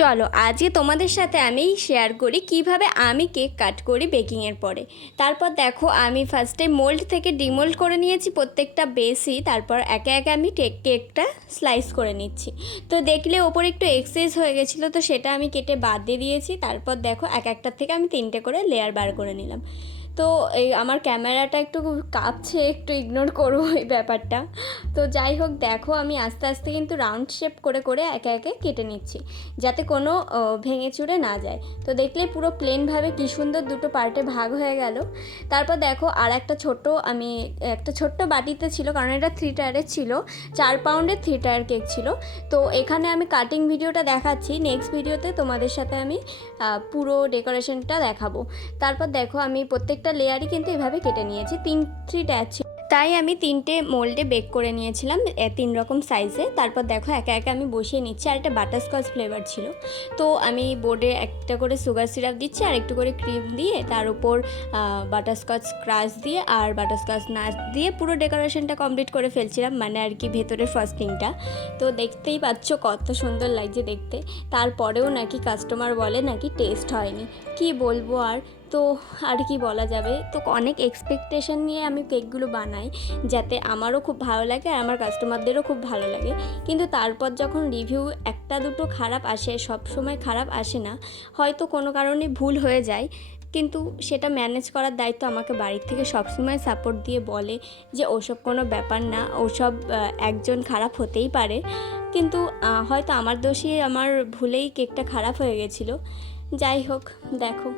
চলো, আজকে তোমাদের সাথে আমি শেয়ার করি কীভাবে আমি কেক কাট করি বেকিংয়ের পরে। তারপর দেখো, আমি ফার্স্টে মোল্ড থেকে ডিমোল্ড করে নিয়েছি প্রত্যেকটা বেসই তারপর একে একে আমি কেক কেকটা স্লাইস করে নিচ্ছি। তো দেখলে ওপরে একটু এক্সেস হয়ে গেছিল, তো সেটা আমি কেটে বাদ দিয়ে দিয়েছি। তারপর দেখো, এক একটার থেকে আমি তিনটে করে লেয়ার বার করে নিলাম। তো এই আমার ক্যামেরাটা একটু কাঁপছে, একটু ইগনোর করব এই ব্যাপারটা। তো যাই হোক, দেখো আমি আস্তে আস্তে কিন্তু রাউন্ড শেপ করে করে একে একে কেটে নিচ্ছি, যাতে কোনো ভেঙে চুরে না যায়। তো দেখলে পুরো প্লেনভাবে কী সুন্দর দুটো পার্টে ভাগ হয়ে গেল। তারপর দেখো আর একটা ছোট, আমি, একটা ছোট্ট বাটিতে ছিল, কারণ এটা থ্রি টায়ারের ছিল, চার পাউন্ডের থ্রি টায়ার কেক ছিল। তো এখানে আমি কাটিং ভিডিওটা দেখাচ্ছি নেক্সট ভিডিওতে তোমাদের সাথে আমি পুরো ডেকোরেশনটা দেখাবো। তারপর দেখো আমি প্রত্যেকটা লেয়ারই কিন্তু এভাবে কেটে নিয়েছি, তিন থ্রি টায়ার ছিল তাই আমি তিনটে মোল্ডে বেক করে নিয়েছিলাম তিন রকম সাইজে তারপর দেখো, একা একা আমি বসিয়ে নিচ্ছি, আর একটা বাটারস্কচ ফ্লেভার ছিল। তো আমি বোর্ডে একটা করে সুগার সিরাপ দিচ্ছি, আর একটু করে ক্রিম দিয়ে তার উপর বাটারস্কচ ক্রাশ দিয়ে আর বাটারস্কচ নাচ দিয়ে পুরো ডেকোরেশনটা কমপ্লিট করে ফেলছিলাম মানে আর কি ভেতরের ফার্স্টিংটা তো দেখতেই পাচ্ছ কত সুন্দর লাগছে দেখতে। তারপরেও নাকি কাস্টমার বলে নাকি টেস্ট হয়নি। কি বলব আর? তো আর কি বলা যাবে? তো অনেক এক্সপেকটেশন নিয়ে আমি কেকগুলো বানাই, যাতে আমারও খুব ভালো লাগে আর আমার কাস্টমারদেরও খুব ভালো লাগে। কিন্তু তারপর যখন রিভিউ একটা দুটো খারাপ আসে, সব সময় খারাপ আসে না, হয়তো কোনো কারণে ভুল হয়ে যায়। কিন্তু সেটা ম্যানেজ করার দায়িত্ব আমাকে বাড়ির থেকে সবসময় সাপোর্ট দিয়ে বলে যে, ওসব কোনো ব্যাপার না, ওসব একজন খারাপ হতেই পারে। কিন্তু হয়তো আমার দোষে আমার ভুলেই কেকটা খারাপ হয়ে গেছিল। যাই হোক, দেখো।